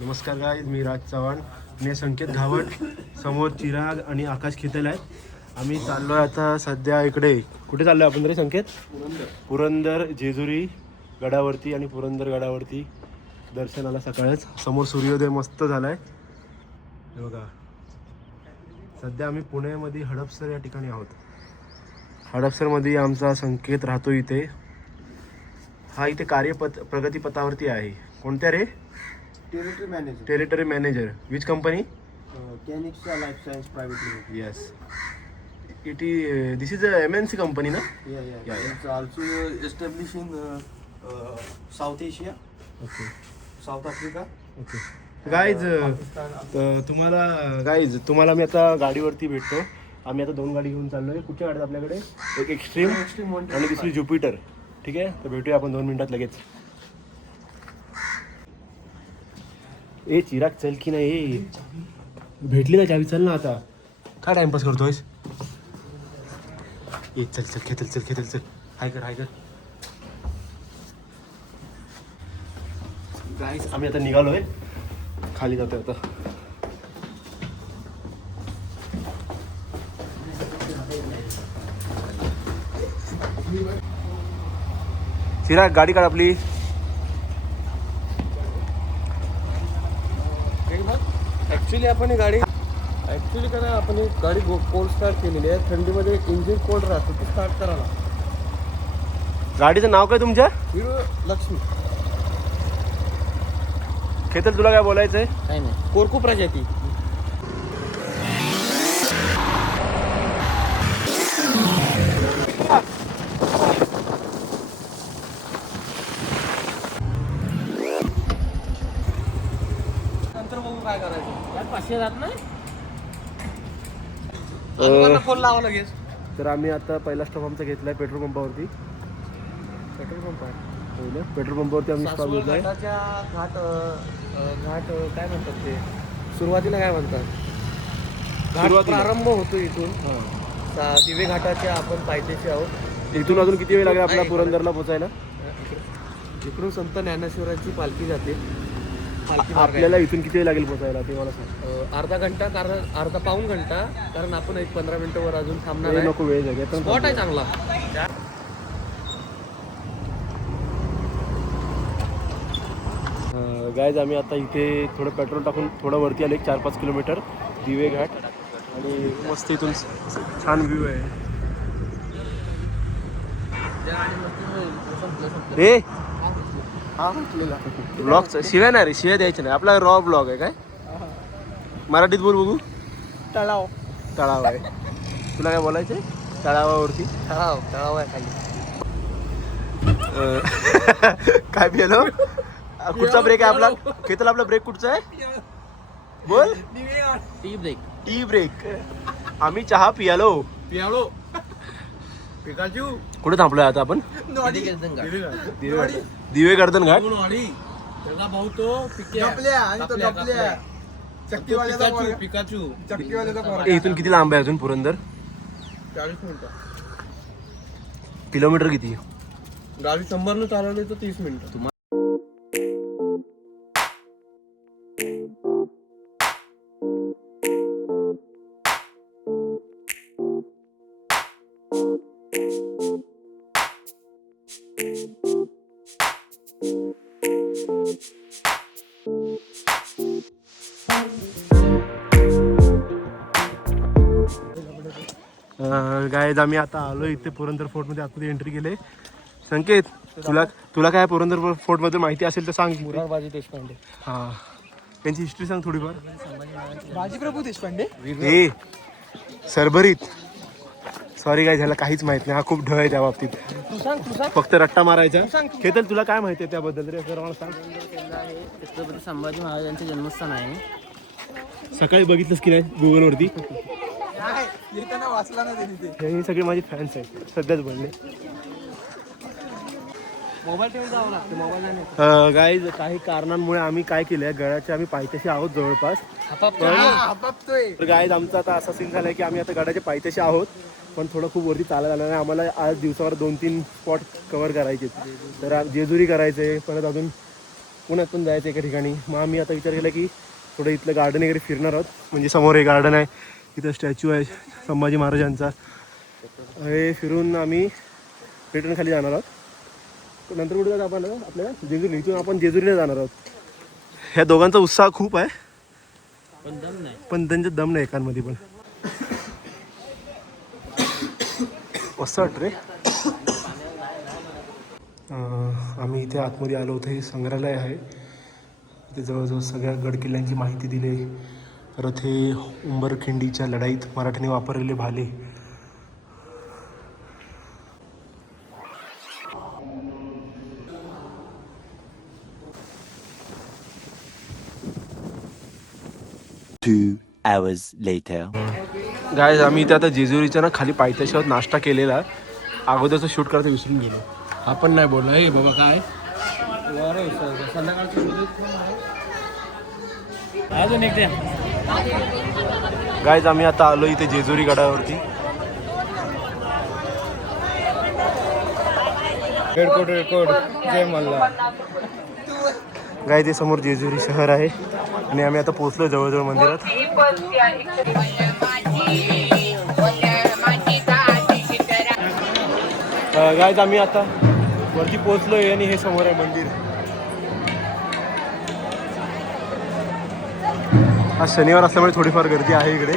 नमस्कार गाईज, मी राज चव्हाण आणि संकेत घावट. समोर चिराग आणि आकाश खितल आहेत. आम्ही चाललोय आता सध्या इकडे. कुठे चाललोय आपण रे संकेत? पुरंदर जेजुरी गडावरती. आणि पुरंदर गडावरती दर्शनाला सकाळच. समोर सूर्योदय मस्त झालाय हे बघा. सध्या आम्ही पुण्यामध्ये हडपसर या ठिकाणी आहोत. हडपसरमध्ये आमचा संकेत राहतो इथे. हा इथे प्रगतीपथावरती आहे. कोणत्या रे? Territory manager. Which company? Canexa Life Science Private Limited. Yes. This is a MNC company ना? Yeah. It's also established in South Asia, okay South Africa. Okay. Guys तुम्हाला मी आता गाडीवरती भेटतो. आम्ही आता 2 गाडी घेऊन चाललोय. कुठच्या गाड्या आपल्याकडे? एक एक्स्ट्रीम आणि दुसरी ज्युपिटर. ठीक आहे, तर भेटूया आपण 2 मिनिटात लगेच. ए चिराग चल की नाही, भेटली ना चावी. चल ना आता, काय टाइमपास करतोयस? ए चल चल खेतल. हाय कर. गाईस आम्ही आता निघालोय, खाली जातोय आता. चिराग गाडी काढ आपली. ॲक्च्युली आपण ही गाडी कोल्ड स्टार्ट केलेली आहे. थंडीमध्ये इंजिन कोल्ड राहतो, ती स्टार्ट करा ना. गाडीचं नाव काय तुमच्या? हिरो लक्ष्मी. खेतल तुला काय बोलायचंय? काय नाही, कोरकू प्रजाती. नंतर बघू काय करायचं. यात 500 जात नाही. फोन लावा लगेच. तर आम्ही आता पहिला स्टॉप आमचा घेतलाय पेट्रोल पंपावरती. पेट्रोल पंप आहे. पेट्रोल पंपावरती आम्ही स्टॉप घेतलाय. घाटाच्या घाट काय म्हणतात ते, सुरुवातीला काय म्हणतात, घाट प्रारंभ होतो इथून. दिवे घाटाच्या आपण पायथ्याशी आहोत. इथून अजून किती वेळ लागेल आपल्या पुरंदरला पोहोचायला? इकडून संत ज्ञानेश्वरांची पालखी जाते. आपल्याला इथून किती वेळ लागेल पोहोचायला ते मला सांग. अर्धा घंटा, कारण पाऊण घंटा, कारण आपण एक 15 मिनिटं वर अजून थांबणार आहे. नको, वेळ जागे. स्पॉट आहे चांगला. गाईज आम्ही आता इथे थोडं पेट्रोल टाकून थोडं वरती आले, 4-5 किलोमीटर दिवे घाट. आणि मस्त इथून छान व्ह्यू आहे. रे ब्लॉग शिवाय नाही रे, शिवाय द्यायचे नाही. आपला रॉ ब्लॉग आहे. काय मराठीत बोल बघू. तळाव आहे. तुला काय बोलायचंय? तळावावरती तळाव आहे खाली. काय पिलो? कुठचा ब्रेक आहे आपला? खेतल आपला ब्रेक कुठचा आहे? बोल. Tea break. आम्ही चहा पियालो. पिकाचू. कुठे थांबलोय आता आपण? दिवे गर्दन घाट. इथून किती लांब आहे अजून पुरंदर? 40 मिनिटं. किलोमीटर किती? गाडी 100 न चालवली तर 30 मिनिटं. गाईज आम्ही आता आलो इथे पुरंदर फोर्ट मध्ये. आतमध्ये एंट्री केले. संकेत तुला काय पुरंदर फोर्ट मध्ये माहिती असेल तर सांग. बाजी देशपांडे. हा, त्यांची हिस्ट्री सांग थोडीफार. बाजीप्रभू देशपांडे हे सरभरीत. सॉरी गाईज, ह्याला काहीच माहित नाही. हा खूप ढ आहे त्या बाबतीत. तू सांग. फक्त रट्टा मारायचा. खेतल तुला काय माहिती आहे त्याबद्दल रे? जरा मला सांग. छत्रपती संभाजी महाराजांचे जन्मस्थान आहे. सकाळी बघितलंस की नाही गुगलवरती? वाचला ना हे सगळे माझे फॅन्स आहेत. सध्याच बनले. मोबाईल ठेवून जावं लागतं. मोबाईल गाईज काही कारणांमुळे आम्ही काय केलंय, गडाचे आम्ही पायथ्याशी आहोत जवळपास. तर गाईज आमचा आता असा सीन झालाय की आम्ही आता गडाच्या पायथ्याशी आहोत, पण थोडं खूप वरती चालत आलं नाही. आम्हाला आज दिवसावर 2-3 स्पॉट कव्हर करायचे. तर जेजुरी करायचे, परत अजून पुण्यात पण जायचं एका ठिकाणी. मग आम्ही आता विचार केला की थोडं इथलं गार्डन वगैरे फिरणार आहोत. म्हणजे समोर एक गार्डन आहे, तिथं स्टॅच्यू आहे संभाजी महाराजांचा. हे फिरून आम्ही रिटर्न खाली जाणार आहोत. नंतर कुठे जात आपण आपल्याला जेजुरी, इथून आपण जेजुरीला जाणार आहोत. ह्या दोघांचा उत्साह खूप आहे पण त्यांच्यात दम नाही एकांमध्ये पण. मस्त वाटतं रे. आम्ही इथे आतमध्ये आलो होतो. हे संग्रहालय आहे. इथे जवळजवळ सगळ्या गडकिल्ल्यांची माहिती दिली. परत हे उंबरखिंडीच्या लढाईत मराठ्यांनी वापरलेले भाले. Two hours later. गायज आम्ही इथे आता जेजुरीच्या ना खाली पायथ्याशीवर नाश्ता केलेला. अगोदरचं शूट करता विसरून गेलो. आपण नाही बोलला हे बाबा काय अजून एक द्या. गायज आम्ही आता आलो इथे जेजुरी गडावरती. रेडकोट जय मल्हार. गाय ते समोर जेजुरी शहर आहे आणि आम्ही आता पोहोचलो जवळजवळ मंदिरात. गायज आम्ही आता वरती पोहोचलोय आणि हे समोर आहे मंदिर. आज शनिवार असल्यामुळे थोडीफार गर्दी आहे इकडे.